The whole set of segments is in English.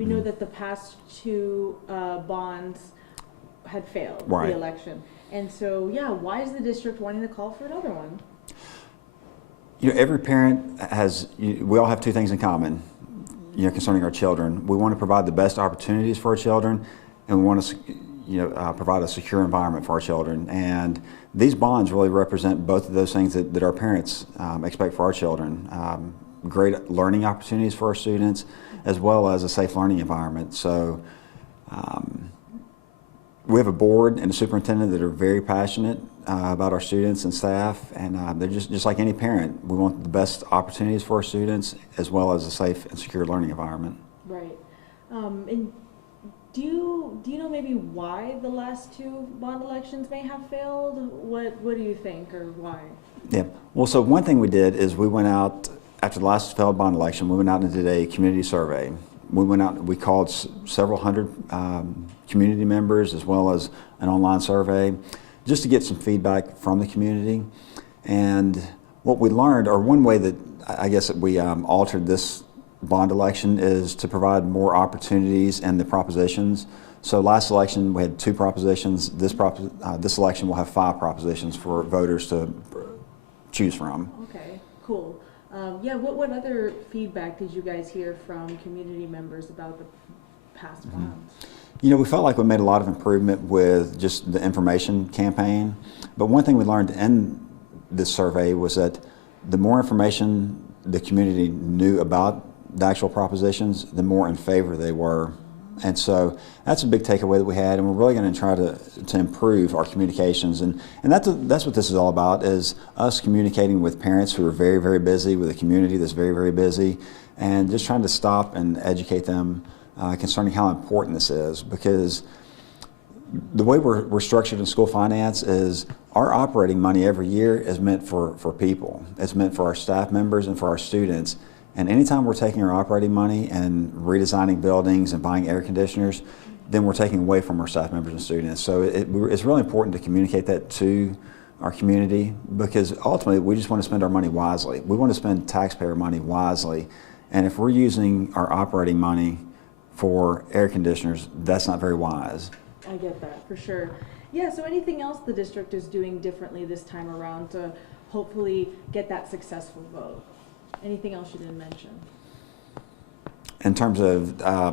We know that the past two bonds had failed Right. the election. And so, yeah, why is the district wanting to call for another one? Every parent we all have two things in common, concerning our children. We want to provide the best opportunities for our children, and we want to, provide a secure environment for our children. And these bonds really represent both of those things that our parents expect for our children. Great learning opportunities for our students, as well as a safe learning environment. So we have a board and a superintendent that are very passionate about our students and staff, and they're just like any parent. We want the best opportunities for our students, as well as a safe and secure learning environment. Right. And do you know maybe why the last two bond elections may have failed? What do you think, or why? Yeah. Well, so one thing we did is we went out after the last failed bond election. We went out and did a community survey. We went out. We called several hundred community members, as well as an online survey, just to get some feedback from the community. And what we learned, or one way that I guess that we altered this bond election, is to provide more opportunities in the propositions. So last election we had 2 propositions. This election we'll have 5 propositions for voters to choose from. Okay, cool. Yeah, what other feedback did you guys hear from community members about the past bonds? We felt like we made a lot of improvement with just the information campaign. But one thing we learned in this survey was that the more information the community knew about the actual propositions, the more in favor they were. And so that's a big takeaway that we had, and we're really going to try to improve our communications. And that's what this is all about, is us communicating with parents who are very, very busy, with a community that's very, very busy, and just trying to stop and educate them concerning how important this is. Because the way we're structured in school finance is our operating money every year is meant for people. It's meant for our staff members and for our students. And anytime we're taking our operating money and redesigning buildings and buying air conditioners, then we're taking away from our staff members and students. So it's really important to communicate that to our community, because ultimately we just want to spend our money wisely. We want to spend taxpayer money wisely. And if we're using our operating money for air conditioners, that's not very wise. I get that, for sure. Yeah, so anything else the district is doing differently this time around to hopefully get that successful vote? Anything else you didn't mention? In terms of, I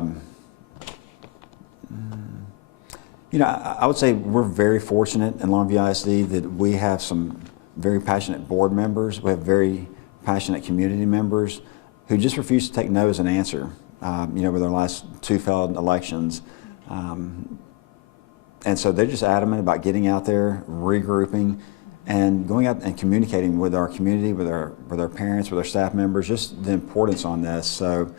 would say we're very fortunate in Longview ISD that we have some very passionate board members. We have very passionate community members who just refuse to take no as an answer, with our last 2 failed elections. And so they're just adamant about getting out there, regrouping, and going out and communicating with our community, with our parents, with our staff members, just the importance on this. So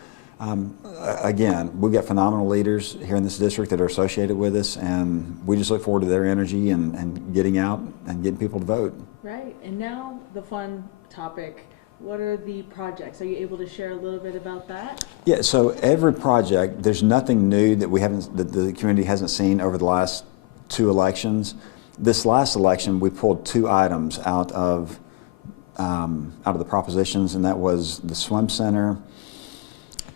again, we've got phenomenal leaders here in this district that are associated with us, and we just look forward to their energy and getting out and getting people to vote. Right, and now the fun topic. What are the projects? Are you able to share a little bit about that? Yeah, so every project, there's nothing new that that the community hasn't seen over the last 2 elections. This last election, we pulled 2 items out of the propositions, and that was the swim center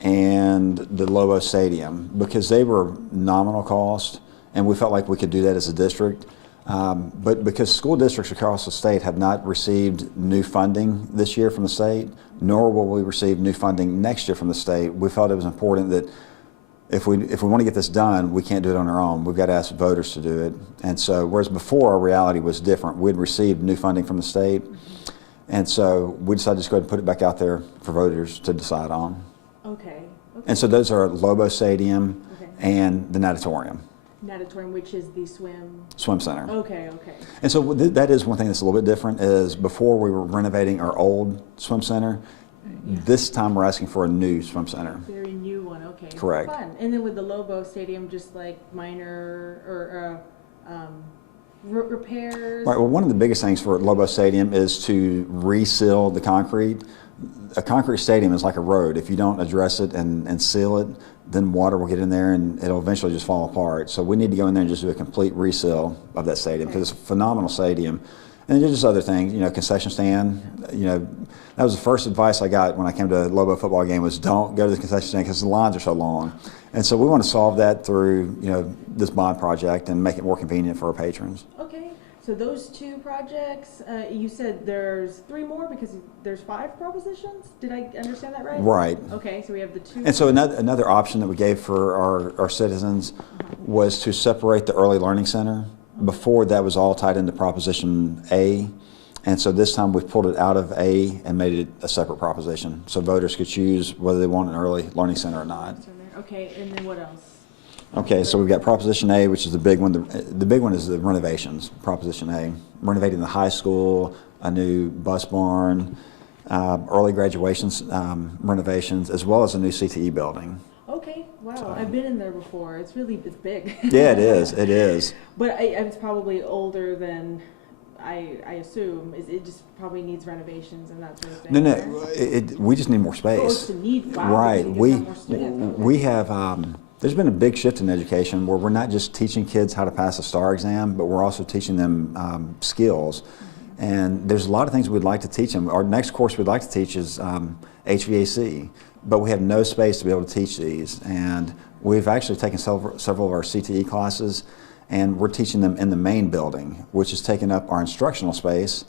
and the Lobo Stadium, because they were nominal cost, and we felt like we could do that as a district. But because school districts across the state have not received new funding this year from the state, nor will we receive new funding next year from the state, we felt it was important that if we want to get this done, we can't do it on our own. We've got to ask voters to do it. And so, whereas before our reality was different, we'd received new funding from the state, and so we decided to just go ahead and put it back out there for voters to decide on. Okay. And so those are Lobo Stadium and the natatorium. Natatorium, which is the swim center. Okay. And so that is one thing that's a little bit different, is before we were renovating our old swim center. This time we're asking for a new swim center. Very new one, okay. Correct. Fun. And then with the Lobo Stadium, just like minor or repairs? Right, well, one of the biggest things for Lobo Stadium is to reseal the concrete. A concrete stadium is like a road. If you don't address it and seal it, then water will get in there and it'll eventually just fall apart. So we need to go in there and just do a complete reseal of that stadium, because it's a phenomenal stadium. And there's just other things, concession stand, That was the first advice I got when I came to a Lobo football game was don't go to the concession stand because the lines are so long. And so we want to solve that through, this bond project and make it more convenient for our patrons. Okay, so those 2 projects, you said there's 3 more because there's 5 propositions? Did I understand that right? Right. Okay, so we have the 2. And so another option that we gave for our citizens was to separate the Early Learning Center. Before, that was all tied into Proposition A. And so this time we've pulled it out of A and made it a separate proposition. So voters could choose whether they want an Early Learning Center or not. Okay, and then what else? Okay, so we've got Proposition A, which is the big one. The big one is the renovations, Proposition A. Renovating the high school, a new bus barn, early graduations renovations, as well as a new CTE building. Okay, wow, I've been in there before. It's big. Yeah, it is, it is. But it's probably older than I assume. It just probably needs renovations and that sort of thing. No, we just need more space. Oh, it's a need, wow. Right, We have, there's been a big shift in education where we're not just teaching kids how to pass a STAR exam, but we're also teaching them skills. And there's a lot of things we'd like to teach them. Our next course we'd like to teach is HVAC, but we have no space to be able to teach these. And we've actually taken several of our CTE classes, and we're teaching them in the main building, which is taking up our instructional space.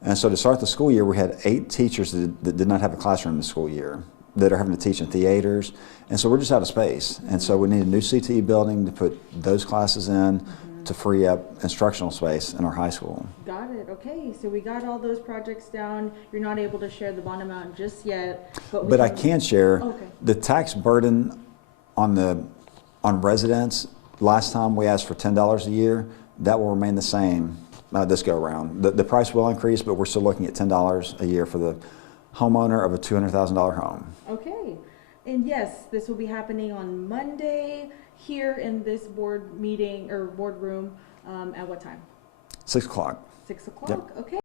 And so to start the school year, we had 8 teachers that did not have a classroom this school year that are having to teach in theaters. And so we're just out of space. And so we need a new CTE building to put those classes in to free up instructional space in our high school. Got it. Okay, so we got all those projects down. You're not able to share the bond amount just yet, but I can share okay. the tax burden on residents. Last time we asked for $10 a year. That will remain the same this go around. The price will increase, but we're still looking at $10 a year for the homeowner of a $200,000 home. Okay, and yes, this will be happening on Monday here in this board meeting or boardroom. At what time? 6 o'clock. 6 o'clock. Yep. Okay.